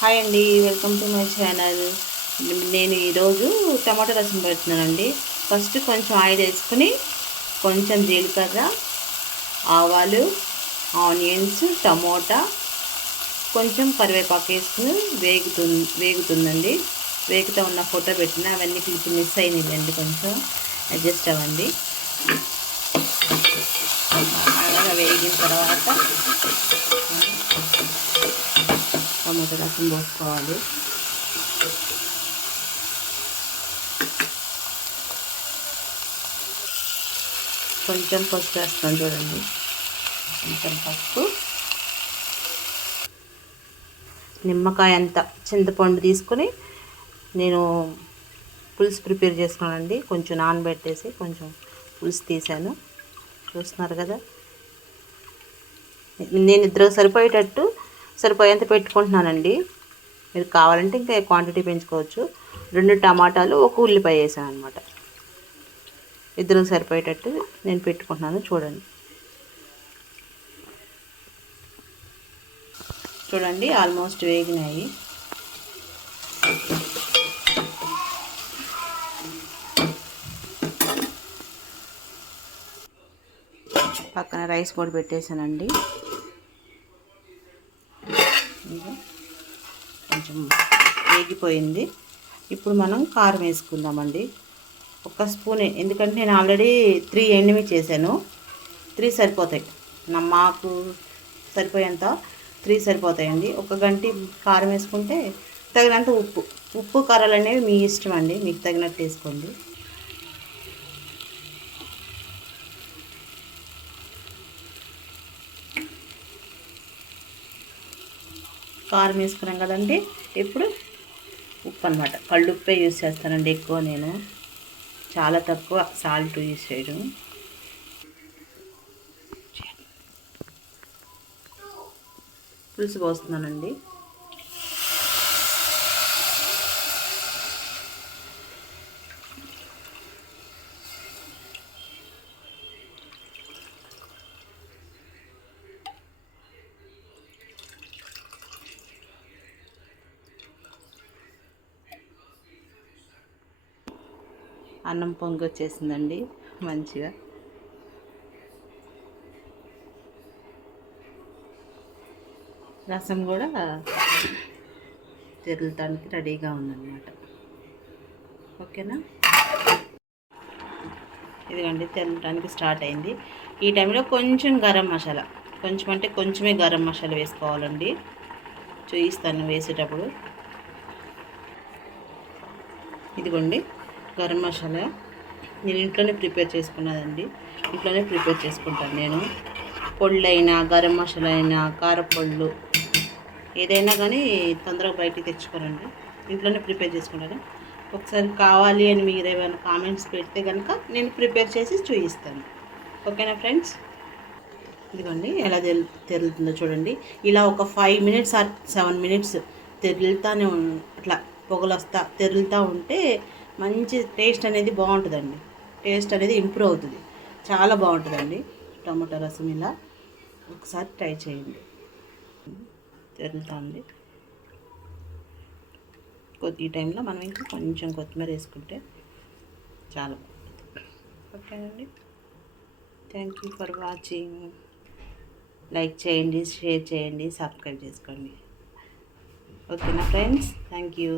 Hi అండి, welcome to my channel. నేను ఈరోజు టమాటా రసం పెడుతున్నానండి. ఫస్ట్ కొంచెం ఆయిల్ వేసుకుని కొంచెం జీలకర్ర, ఆవాలు, ఆనియన్స్, టమోటా, కొంచెం కరివేపాకు వేసుకుని వేగుతుందండి. వేగుతూ ఉన్న ఫోటో పెట్టిన అవన్నీ కొంచెం మిస్ అయినాయండి, కొంచెం అడ్జస్ట్ అవ్వండి. అలాగా వేగిన తర్వాత టమాటా రసం పోసుకోవాలి. కొంచెం పసుపు వేస్తాను చూడండి, కొంచెం పసుపు, నిమ్మకాయ అంత చింతపండు తీసుకొని నేను పులుసు ప్రిపేర్ చేసుకున్నానండి. కొంచెం నానబెట్టేసి కొంచెం పులుసు తీసాను, చూస్తున్నారు కదా. నేను ఇద్దరు సరిపోయేంత పెట్టుకుంటున్నానండి. మీరు కావాలంటే ఇంకా క్వాంటిటీ పెంచుకోవచ్చు. 2 టమాటాలు, 1 ఉల్లిపాయ వేసాను అనమాట. ఇద్దరు సరిపోయేటట్టు నేను పెట్టుకుంటున్నాను. చూడండి ఆల్మోస్ట్ వేగినాయి. పక్కన రైస్ కూడా పెట్టేశానండి. కొంచెం వేగిపోయింది. ఇప్పుడు మనం కారం వేసుకుందామండి. 1 స్పూనే, ఎందుకంటే నేను ఆల్రెడీ 3 ఎండుమిర్చి చేశాను. 3 సరిపోతాయి, మాకు సరిపోయేంత 3 సరిపోతాయండి. 1 గంటి కారం వేసుకుంటే తగినంత ఉప్పు కారాలు అనేవి మీ ఇష్టం అండి, మీకు తగినట్టు వేసుకోండి. కారం వేసుకున్నాం కదండి. ఇప్పుడు ఉప్పు అనమాట, కళ్ళుప్పే యూజ్ చేస్తానండి ఎక్కువ. నేను చాలా తక్కువ సాల్ట్ యూజ్ చేయడం. పులుసు పోస్తున్నానండి. అన్నం పొంగి వచ్చేసిందండి మంచిగా. రసం కూడా తెరలటానికి రెడీగా ఉందన్నమాట. ఓకేనా, ఇదిగోండి తెరలటానికి స్టార్ట్ అయింది. ఈ టైంలో కొంచెం గరం మసాలా, కొంచెం అంటే కొంచెమే గరం మసాలా వేసుకోవాలండి. చూపిస్తాను వేసేటప్పుడు. ఇదిగోండి గరం మసాలా నేను ఇంట్లోనే ప్రిపేర్ చేసుకున్నానండి. ఇంట్లోనే ప్రిపేర్ చేసుకుంటాను నేను. పొళ్ళైనా, గరం మసాలా అయినా, కారపొళ్ళు ఏదైనా కానీ తొందరగా బయటికి తెచ్చుకోనండి, ఇంట్లోనే ప్రిపేర్ చేసుకుంటాను. ఒకసారి కావాలి అని మీరు ఏమైనా కామెంట్స్ పెడితే కనుక నేను ప్రిపేర్ చేసి చూపిస్తాను. ఓకేనా ఫ్రెండ్స్. ఇదిగోండి ఎలా తెరులుతుందో చూడండి. ఇలా ఒక 5 మినిట్స్ ఆర్ 7 మినిట్స్ తెరులుతానే అట్లా పొగలు తెరులుతూ ఉంటే మంచి టేస్ట్ అనేది బాగుంటుందండి. టేస్ట్ అనేది ఇంప్రూవ్ అవుతుంది, చాలా బాగుంటుందండి టమాటా రసం. ఇలా ఒకసారి ట్రై చేయండి. తెరులుతుంది. ఈ టైంలో మనం ఇంకా కొంచెం కొత్తిమీర వేసుకుంటే చాలా బాగుంటుంది. ఓకేనండి, thank you for watching. Like చేయండి, షేర్ చేయండి, సబ్స్క్రైబ్ చేసుకోండి. ఓకేనా ఫ్రెండ్స్, థ్యాంక్ యూ.